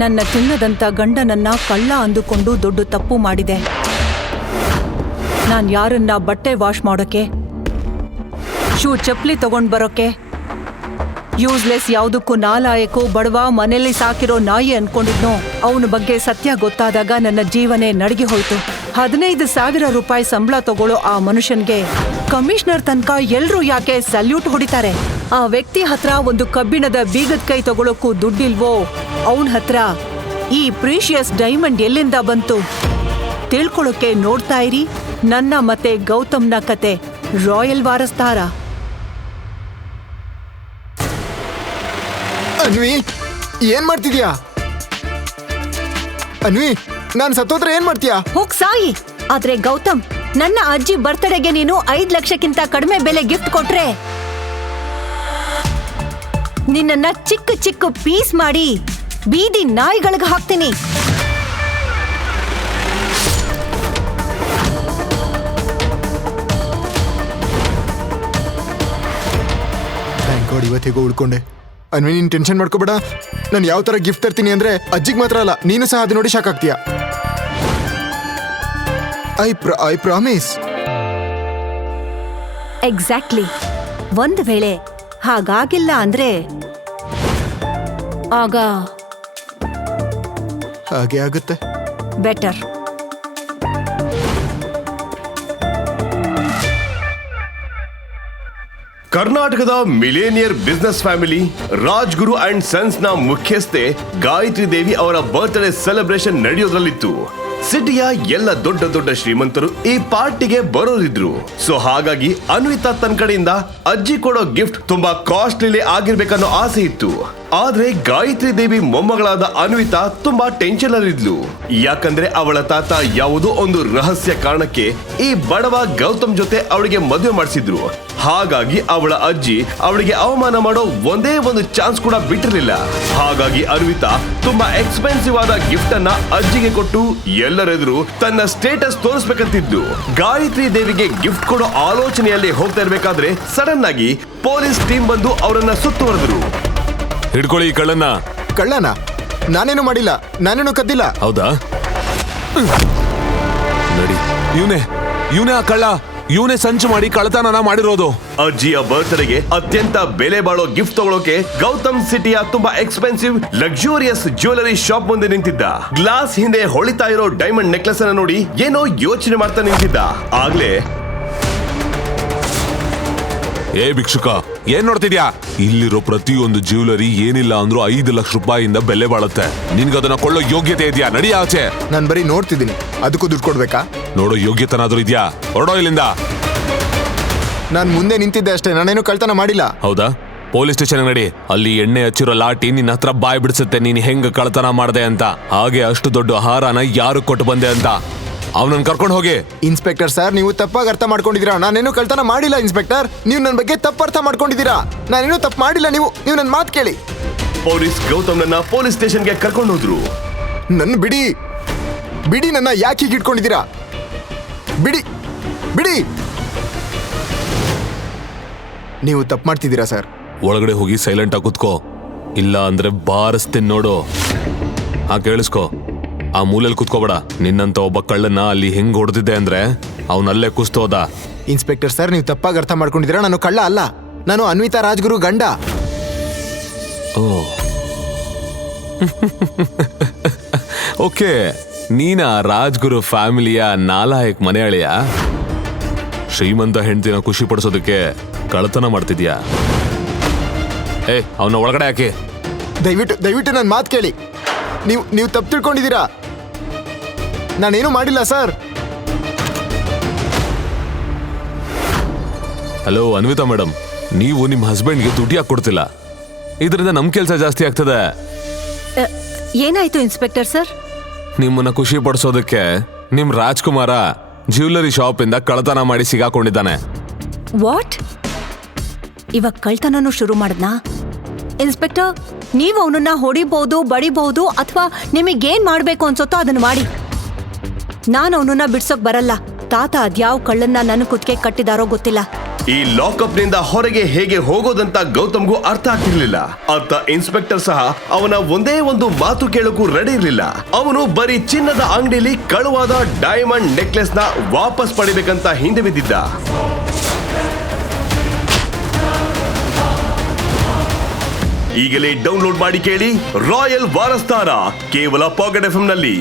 ನನ್ನ ಚಿನ್ನದಂತ ಗಂಡನನ್ನ ಕಳ್ಳ ಅಂದುಕೊಂಡು ದೊಡ್ಡ ತಪ್ಪು ಮಾಡಿದೆ. ನಾನ್ ಯಾರನ್ನ ಬಟ್ಟೆ ವಾಶ್ ಮಾಡೋಕೆ, ಶೂ ಚಪ್ಪಲಿ ತಗೊಂಡ್ ಬರೋಕೆ, ಯೂಸ್ಲೆಸ್ ಯಾವುದಕ್ಕೂ ನಾಲಾಯಕೋ ಬಡವ ಮನೆಯಲ್ಲಿ ಸಾಕಿರೋ ನಾಯಿ ಅನ್ಕೊಂಡಿದ್ನೋ ಅವನ ಬಗ್ಗೆ ಸತ್ಯ ಗೊತ್ತಾದಾಗ ನನ್ನ ಜೀವನೇ ನಡಗಿ ಹೋಯ್ತು. 15,000 ರೂಪಾಯಿ ಸಂಬಳ ತಗೊಳ್ಳೋ ಆ ಮನುಷ್ಯನ್ಗೆ ಕಮಿಷನರ್ ತನಕ ಎಲ್ರೂ ಯಾಕೆ ಸಲ್ಯೂಟ್ ಹೊಡಿತಾರೆ? ಆ ವ್ಯಕ್ತಿ ಹತ್ರ ಒಂದು ಕಬ್ಬಿಣದ ಬೀಗದ ಕೈ ತಗೊಳ್ಳೋಕ್ಕೂ ದುಡ್ಡಿಲ್ವೋ? ಅವನ ಹತ್ರ ಈ ಪ್ರೀಶಿಯಸ್ ಡೈಮಂಡ್ ಎಲ್ಲಿಂದ ಬಂತು? ತಿಳ್ಕೊಳ್ಳೋಕೆ ನೋಡ್ತಾ ಇರಿ ನನ್ನ ಮತ್ತೆ ಗೌತಮ್ನ ಕತೆ ರಾಯಲ್ ವಾರಸ್ತಾರ. ಅನ್ವಿ, ಏನ್ ಮಾಡ್ತಿದ್ಯಾ? ಅನ್ವಿ, ನಾನ್ ಸತ್ತೋತ್ರ ಏನ್ ಮಾಡ್ತೀಯಾ? ಹೋಗ್ ಸಾಯಿ. ಆದ್ರೆ ಗೌತಮ್, ನನ್ನ ಅಜ್ಜಿ ಬರ್ತಡೆಗೆ ನೀನು 5 ಲಕ್ಷಕ್ಕಿಂತ ಕಡಿಮೆ ಬೆಲೆ ಗಿಫ್ಟ್ ಕೊಟ್ರೆ ನಿನ್ನನ್ನ ಚಿಕ್ಕ ಚಿಕ್ಕ ಪೀಸ್ ಮಾಡಿ ಬೀದಿ ನಾಯಿಗಳಿಗೆ ಹಾಕ್ತೀನಿ. ಥ್ಯಾಂಕ್ ಗಾಡ್ ಇವತ್ತಿಗೂ ಉಳ್ಕೊಂಡೆ. ಅನ್ವಿ, ನೀನ್ ಟೆನ್ಷನ್ ಮಾಡ್ಕೋಬೇಡ. ನಾನು ಯಾವ ತರ ಗಿಫ್ಟ್ ತರ್ತೀನಿ ಅಂದ್ರೆ ಅಜ್ಜಿಗೆ ಮಾತ್ರ ಅಲ್ಲ, ನೀನು ಸಹ ಅದು ನೋಡಿ ಶಾಕ್ ಆಗ್ತೀಯಾ. I promise. ಎಕ್ಸಾಕ್ಟ್ಲಿ. ಒಂದ್ ವೇಳೆ ಹಾಗಾಗಿಲ್ಲ ಅಂದ್ರೆ ಆಗ ಹಾಗೆ ಆಗುತ್ತೆ. ಬೆಟರ್. ಕರ್ನಾಟಕದ millionaire business family Rajguru and sons ನ ಮುಖ್ಯಸ್ಥೆ ಗಾಯತ್ರಿ ದೇವಿ ಅವರ ಬರ್ತ್ಡೇ ಸೆಲೆಬ್ರೇಷನ್ ನಡೆಯೋದ್ರಲ್ಲಿತ್ತು. ಸಿಟಿಯ ಎಲ್ಲ ದೊಡ್ಡ ದೊಡ್ಡ ಶ್ರೀಮಂತರು ಈ ಪಾರ್ಟಿಗೆ ಬರೋರಿದ್ರು. ಸೊ ಹಾಗಾಗಿ ಅನ್ವಿತಾ ತನ್ನ ಕಡೆಯಿಂದ ಅಜ್ಜಿ ಕೊಡೋ ಗಿಫ್ಟ್ ತುಂಬಾ ಕಾಸ್ಟ್ಲಿ ಆಗಿರ್ಬೇಕನ್ನೋ ಆಸೆ ಇತ್ತು. ಆದ್ರೆ ಗಾಯತ್ರಿ ದೇವಿ ಮೊಮ್ಮಗಳಾದ ಅನ್ವಿತಾ ತುಂಬಾ ಟೆನ್ಷನ್ ಅಲ್ಲಿದ್ಲು. ಯಾಕಂದ್ರೆ ಅವಳ ತಾತ ಯಾವುದೋ ಒಂದು ರಹಸ್ಯ ಕಾರಣಕ್ಕೆ ಈ ಬಡವ ಗೌತಮ್ ಜೊತೆ ಅವಳಿಗೆ ಮದುವೆ ಮಾಡಿಸಿದ್ರು. ಹಾಗಾಗಿ ಅವಳ ಅಜ್ಜಿ ಅವಳಿಗೆ ಅವಮಾನ ಮಾಡೋ ಒಂದೇ ಒಂದು ಚಾನ್ಸ್ ಕೂಡ ಬಿಟ್ಟಿರಲಿಲ್ಲ. ಹಾಗಾಗಿ ಅನ್ವಿತಾ ತುಂಬಾ ಎಕ್ಸ್ಪೆನ್ಸಿವ್ ಆದ ಗಿಫ್ಟ್ ಅನ್ನ ಅಜ್ಜಿಗೆ ಕೊಟ್ಟು ಎಲ್ಲರೆದುರು ತನ್ನ ಸ್ಟೇಟಸ್ ತೋರಿಸ್ಬೇಕಂತಿದ್ದು. ಗಾಯತ್ರಿ ದೇವಿಗೆ ಗಿಫ್ಟ್ ಕೊಡೋ ಆಲೋಚನೆಯಲ್ಲಿ ಹೋಗ್ತಾ ಇರ್ಬೇಕಾದ್ರೆ ಸಡನ್ ಆಗಿ ಪೊಲೀಸ್ ಟೀಮ್ ಬಂದು ಅವರನ್ನ ಸುತ್ತುವರೆದ್ರು. ಹಿಡ್ಕೊಳ್ಳಿ ಈ ಕಳ್ಳನ್ನ. ಕಳ್ಳನ? ನಾನೇನು ಮಾಡಿಲ್ಲ, ನಾನೇನು ಕದ್ದಿಲ್ಲ. ಹೌದಾ? ನಡಿ. ಇವನೇ ಆ ಕಳ್ಳ. ಇವನೇ ಸಂಚು ಮಾಡಿ ಕಳ್ಳತನ ಮಾಡಿರೋದು. ಅಜ್ಜಿಯ ಬರ್ತ್ಡೇಗೆ ಅತ್ಯಂತ ಬೆಲೆ ಬಾಳೋ ಗಿಫ್ಟ್ ತಗೊಳ್ಳೋಕೆ ಗೌತಮ್ ಸಿಟಿಯ ತುಂಬಾ ಎಕ್ಸ್ಪೆನ್ಸಿವ್ ಲಕ್ಸುರಿಯಸ್ ಜ್ಯುವೆಲರಿ ಶಾಪ್ ಮುಂದೆ ನಿಂತಿದ್ದ. ಗ್ಲಾಸ್ ಹಿಂದೆ ಹೊಳಿತಾ ಇರೋ ಡೈಮಂಡ್ ನೆಕ್ಲೆಸ್ ಅನ್ನ ನೋಡಿ ಏನೋ ಯೋಚನೆ ಮಾಡ್ತಾ ನಿಂತಿದ್ದ. ಆಗ್ಲೇ, ಏ ಭಿಕ್ಷುಕ, ಏನ್ ನೋಡ್ತಿದ್ಯಾ? ಇಲ್ಲಿರೋ ಪ್ರತಿಯೊಂದು ಜ್ಯುವೆಲರಿ ಏನಿಲ್ಲ ಅಂದ್ರೂ 5 ಲಕ್ಷ ರೂಪಾಯಿಯಿಂದ ಬೆಲೆ ಬಾಳುತ್ತೆ. ನಿನ್ಗದನ್ನ ಕೊಳ್ಳೋ ಯೋಗ್ಯತೆ ಇದೆಯಾ? ನಡಿ ಆಚೆ. ನಾನು ಬರೀ ನೋಡ್ತಿದ್ದೀನಿ, ಅದಕ್ಕೂ ದುಡ್ಡು ಕೊಡ್ಬೇಕಾ? ನೋಡೋ ಯೋಗ್ಯತನಾದ್ರೂ ಇದ್ಯಾ? ಹೊರಡೋ ಇಲ್ಲಿಂದ. ನಾನು ಮುಂದೆ ನಿಂತಿದ್ದೆ ಅಷ್ಟೇ, ನಾನೇನು ಕಳ್ತನ ಮಾಡಿಲ್ಲ. ಹೌದಾ? ಪೊಲೀಸ್ ಸ್ಟೇಷನ್ ನಡಿ. ಅಲ್ಲಿ ಎಣ್ಣೆ ಹಚ್ಚಿರೋ ಲಾಟಿ ನಿನ್ನ ಹತ್ರ ಬಾಯ್ ಬಿಡಿಸುತ್ತೆ ನೀನ್ ಹೆಂಗ್ ಕಳ್ತನ ಮಾಡ್ದೆ ಅಂತ. ಹಾಗೆ ಅಷ್ಟು ದೊಡ್ಡ ಹಾರನ ಯಾರು ಕೊಟ್ಟು ಬಂದೆ ಅಂತ. ಅವನನ್ನ ಕರ್ಕೊಂಡು ಹೋಗಿ. ಇನ್ಸ್ಪೆಕ್ಟರ್ ಸರ್, ನೀವು ತಪ್ಪಾಗಿ ಅರ್ಥ ಮಾಡ್ಕೊಂಡಿದ್ದೀರಾ. ನಾನೇನು ಕಳ್ತನ ಮಾಡಿಲ್ಲ ಇನ್ಸ್ಪೆಕ್ಟರ್. ನೀವು ನನ್ನ ಬಗ್ಗೆ ತಪ್ಪು ಅರ್ಥ ಮಾಡ್ಕೊಂಡಿದ್ದೀರಾ. ನಾನೇನು ತಪ್ಪು ಮಾಡಿಲ್ಲ. ನೀವು ನನ್ನ ಮಾತು ಕೇಳಿ. ಪೊಲೀಸ್ ಗೌತಮ್ನನ್ನ ಪೊಲೀಸ್ ಸ್ಟೇಷನ್ಗೆ ಕರ್ಕೊಂಡು ಹೋದ್ರು. ನನ್ನ ಬಿಡಿ, ನನ್ನ ಯಾಕೆ ಹೀಗೆ ಇಟ್ಕೊಂಡಿದ್ದೀರಾ? ಬಿಡಿ. ನೀವು ತಪ್ಪು ಮಾಡ್ತಿದ್ದೀರಾ ಸರ್. ಒಳಗಡೆ ಹೋಗಿ ಸೈಲೆಂಟ್ ಆಗಿ ಕುತ್ಕೋ, ಇಲ್ಲ ಅಂದ್ರೆ ಬಾರಿಸ್ತೀನಿ ನೋಡು. ಕೇಳಿಸ್ಕೋ, ಆ ಮೂಲೆಯಲ್ಲಿ ಕುತ್ಕೋಬೇಡ. ನಿನ್ನಂತ ಒಬ್ಬ ಕಳ್ಳನ್ನ ಅಲ್ಲಿ ಹೆಂಗ್ ಹೊಡೆದಿದ್ದೆ ಅಂದ್ರೆ ಅವನಲ್ಲೇ ಕುಸ್ತೋದ. ಇನ್ಸ್ಪೆಕ್ಟರ್ ಸರ್, ನೀವು ತಪ್ಪಾಗಿ ಅರ್ಥ ಮಾಡ್ಕೊಂಡಿದ್ದೀರಾ. ನಾನು ಕಳ್ಳ ಅಲ್ಲ, ನಾನು ಅನ್ವಿತಾ ರಾಜ್ಗುರು ಗಂಡ. ಓಕೆ, ನೀನ ರಾಜ್ಗುರು ಫ್ಯಾಮಿಲಿಯ ನಾಲಾಯಕ್ ಮನೆ ಅಳಿಯ. ಶ್ರೀಮಂತ ಹೆಂಡತಿನ ಖುಷಿ ಪಡಿಸೋದಕ್ಕೆ ಕಳ್ಳತನ ಮಾಡ್ತಿದ್ಯಾ? ಅವನ ಒಳಗಡೆ ಹಾಕಿ. ದಯವಿಟ್ಟು ನನ್ನ ಮಾತು ಕೇಳಿ. ನೀವು ತಪ್ಪು ತಿಳ್ಕೊಂಡಿದ್ದೀರಾ. ನಾನೇನು ಮಾಡಿಲ್ಲ ಸರ್. ಹಲೋ ಅನ್ವಿತಾ ಮೇಡಮ್, ನೀವು ನಿಮ್ಮ ಹಸ್ಬೆಂಡ್ಗೆ ದುಡ್ಡು ಯಾಕೆ ಕೊಡ್ತಿಲ್ಲ? ಇದರಿಂದ ನಮ್ ಕೆಲಸ ಜಾಸ್ತಿ ಆಗ್ತದೆ. ಏನಾಯ್ತು ಇನ್ಸ್ಪೆಕ್ಟರ್ ಸರ್? ನಿಮ್ಮನ್ನ ಖುಷಿ ಪಡಿಸೋದಕ್ಕೆ ನಿಮ್ ರಾಜ್ಕುಮಾರ ಜ್ಯುವೆಲರಿ ಶಾಪ್ ಇಂದ ಕಳ್ಳತನ ಮಾಡಿ ಸಿಗಾಕೊಂಡಿದ್ದಾನೆ. ವಾಟ್? ಇವಾಗ ಕಳ್ತನೂ ಶುರು ಮಾಡದ್ನಾ? ಇನ್ಸ್ಪೆಕ್ಟರ್, ನೀವು ಅವನನ್ನ ಹೊಡಿಬಹುದು, ಬಡಿಬಹುದು, ಅಥವಾ ನಿಮಗೇನ್ ಮಾಡ್ಬೇಕು ಅನ್ಸುತ್ತೋ ಅದನ್ನ ಮಾಡಿ. ನಾನು ಅವನನ್ನ ಬಿಡ್ಸೋಕ್ ಬರಲ್ಲ. ತಾತ ಅದ್ಯಾವ ಕಳ್ಳನ್ನ ನನ್ನ ಕುತ್ತಿಗೆ ಕಟ್ಟಿದಾರೋ ಗೊತ್ತಿಲ್ಲ. ಈ ಲಾಕಪ್ ನಿಂದ ಹೊರಗೆ ಹೇಗೆ ಹೋಗೋದಂತ ಗೌತಮ್ಗೂ ಅರ್ಥ ಆಗ್ತಿರ್ಲಿಲ್ಲ. ಅತ್ತ ಇನ್ಸ್ಪೆಕ್ಟರ್ ಸಹ ಅವನ ಒಂದೇ ಒಂದು ಮಾತು ಕೇಳೋಕು ರೆಡಿ ಇರ್ಲಿಲ್ಲ. ಅವನು ಬರೀ ಚಿನ್ನದ ಅಂಗಡಿಯಲ್ಲಿ ಕಳುವಾದ ಡೈಮಂಡ್ ನೆಕ್ಲೆಸ್ ನ ವಾಪಸ್ ಪಡಿಬೇಕಂತ ಹಿಂದೆ ಬಿದ್ದಿದ್ದ. ಈಗಲೇ ಡೌನ್ಲೋಡ್ ಮಾಡಿ ಕೇಳಿ ರಾಯಲ್ ವಾರಸ್ದಾರ ಕೇವಲ ಪಾಕೆಟ್ ಎಫ್ಎಂ ನಲ್ಲಿ.